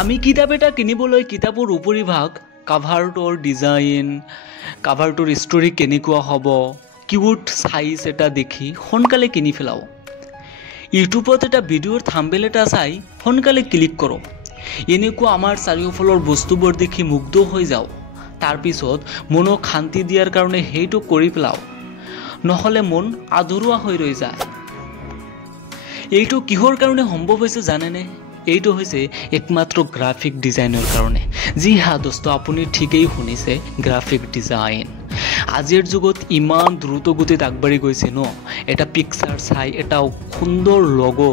আমি কিতাপ এটা কিনিবলৈ কিতাপৰ উপৰিভাগ কাভাৰটোৰ ডিজাইন, কাভাৰটোৰ ষ্টৰি কেনেকুৱা হ'ব, কিউট সাইজ এটা দেখি সোনকালে কিনি ফেলাও। ইউটিউবত এটা ভিডিঅ'ৰ থাম্বনেইল এটা চাই সোনকালে ক্লিক কৰোঁ। এনেকুৱা আমাৰ চাৰিওফালৰ বস্তুবোৰ দেখি মুগ্ধ হৈ যাওঁ। তাৰ পিছত মনক শান্তি দিয়াৰ কাৰণে সেইটো কৰি পেলাও, নহ'লে মন আধৰুৱা হৈ ৰৈ যায়। এইটো কিহৰ কাৰণে সম্ভৱ হৈছে জানেনে? এইটো হৈছে একমাত্ৰ গ্ৰাফিক ডিজাইনৰ কাৰণে। জি হা দোস্ত, আপুনি ঠিকেই শুনিছে, গ্ৰাফিক ডিজাইন। আজিৰ যুগত ইমান দ্ৰুত গতিত আগবাঢ়ি গৈছে ন, এটা পিকচাৰ চাই, এটা সুন্দৰ লগো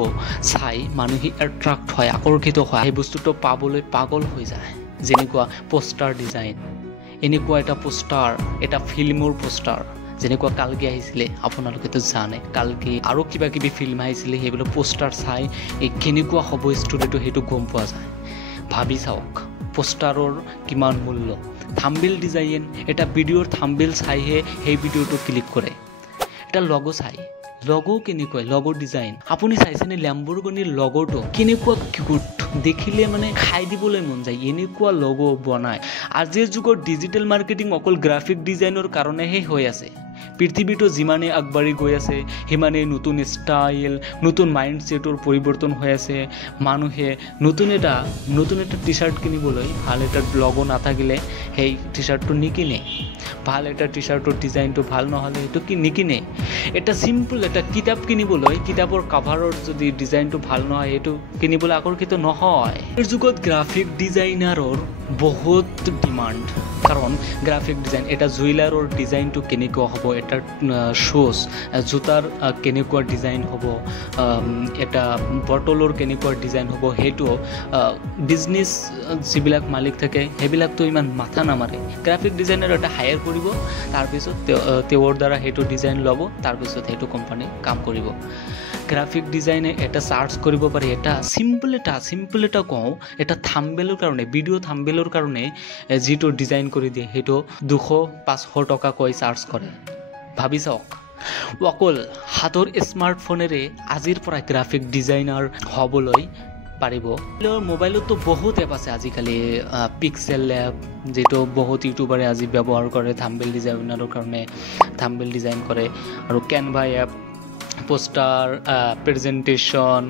চাই মানুহে এট্ৰাক্ট হয়, আকৰ্ষিত হয়, সেই বস্তুটো পাবলৈ পাগল হৈ যায়। যেনেকুৱা পোষ্টাৰ ডিজাইন, এনেকুৱা এটা পোষ্টাৰ, এটা ফিল্মৰ পোষ্টাৰ, যেনেকুৱা কালকি আহিছিলে, আপোনালোকেতো জানে কালকি আৰু কিবা কিবি ফিল্ম আহিছিলে, সেইবিলাক পোষ্টাৰ চাই এই কেনেকুৱা হ'ব ষ্টৰিটো সেইটো গম পোৱা যায়। ভাবি চাওক পোষ্টাৰৰ কিমান মূল্য। থাম্বনেইল ডিজাইন, এটা ভিডিঅ'ৰ থাম্বনেইল চাইহে সেই ভিডিঅ'টো ক্লিক কৰে। এটা লগো চাই, লগো কেনেকুৱা, লগৰ ডিজাইন আপুনি চাইছেনে? ল্যাম্বৰগিনিৰ লগোটো কেনেকুৱা কিউট, দেখিলে মানে খাই দিবলৈ মন যায়, এনেকুৱা লগো বনায়। আজিৰ যুগৰ ডিজিটেল মাৰ্কেটিং অকল গ্ৰাফিক ডিজাইনৰ কাৰণেহে হৈ আছে। পৃথিৱীটো যিমানে আগবাঢ়ি গৈ আছে সিমানে নতুন ষ্টাইল, নতুন মাইণ্ডছেটৰ পৰিৱৰ্তন হৈ আছে। মানুহে নতুন এটা টি চাৰ্ট কিনিবলৈ ভাল এটা লগো নাথাকিলে সেই টি চাৰ্টটো নিকিনে। ভাল এটা টি চাৰ্টৰ ডিজাইনটো ভাল নহ'লে সেইটো নিকিনে। এটা চিম্পল এটা কিতাপ কিনিবলৈ কিতাপৰ কাভাৰৰ যদি ডিজাইনটো ভাল নহয় সেইটো কিনিবলৈ আকৰ্ষিত নহয়। এই যুগত গ্ৰাফিক ডিজাইনাৰৰ বহুত ডিমাণ্ড, কাৰণ গ্ৰাফিক ডিজাইন, এটা জুৱেলাৰৰ ডিজাইনটো কেনেকুৱা হ'ব, এটা শ্বুজ জোতাৰ কেনেকুৱা ডিজাইন হ'ব, এটা বটলৰ কেনেকুৱা ডিজাইন হ'ব, সেইটো বিজনেছ যিবিলাক মালিক থাকে সেইবিলাকতো ইমান মাথা নামাৰে। গ্ৰাফিক ডিজাইনাৰ এটা হায়াৰ কৰিব, তাৰপিছত তেওঁৰ দ্বাৰা সেইটো ডিজাইন ল'ব, তাৰপিছত সেইটো কোম্পানী কাম কৰিব। গ্ৰাফিক ডিজাইনে এটা চাৰ্জ কৰিব পাৰি, এটা চিম্পল এটা কওঁ, এটা থাম্বনেইলৰ কাৰণে, ভিডিঅ' থাম্বনেইলৰ কাৰণে যিটো ডিজাইন কৰি দিয়ে সেইটো 200-500 টকাকৈ চাৰ্জ কৰে। ভাবি চাওক, অকল হাতৰ স্মাৰ্টফোনেৰে আজিৰ পৰা গ্ৰাফিক ডিজাইনাৰ হ'বলৈ পাৰিব। মোবাইলতো বহুত এপ আছে আজিকালি, পিক্সেল এপ, যিটো বহুত ইউটিউবাৰে আজি ব্যৱহাৰ কৰে থাম্বনেইল ডিজাইনাৰৰ কাৰণে, থাম্বনেইল ডিজাইন কৰে। আৰু কেনভা এপ, পোষ্টাৰ, প্ৰেজেণ্টেশ্যন,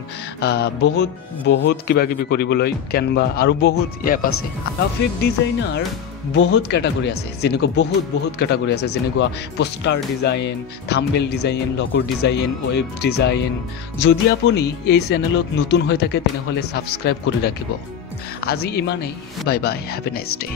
বহুত কিবা কিবি কৰিবলৈ কেনভা, আৰু বহুত এপ আছে। গ্ৰাফিক ডিজাইনাৰ বহুত কেটাগৰী আছে, যেনেকুৱা বহুত কেটাগৰী আছে, যেনেকুৱা পোষ্টাৰ ডিজাইন, থাম্বনেইল ডিজাইন, লগৰ ডিজাইন, ৱেব ডিজাইন। যদি আপুনি এই চেনেলত নতুন হৈ থাকে তেনেহ'লে ছাবস্ক্ৰাইব কৰি ৰাখিব। আজি ইমানেই, bye bye, have a nice day.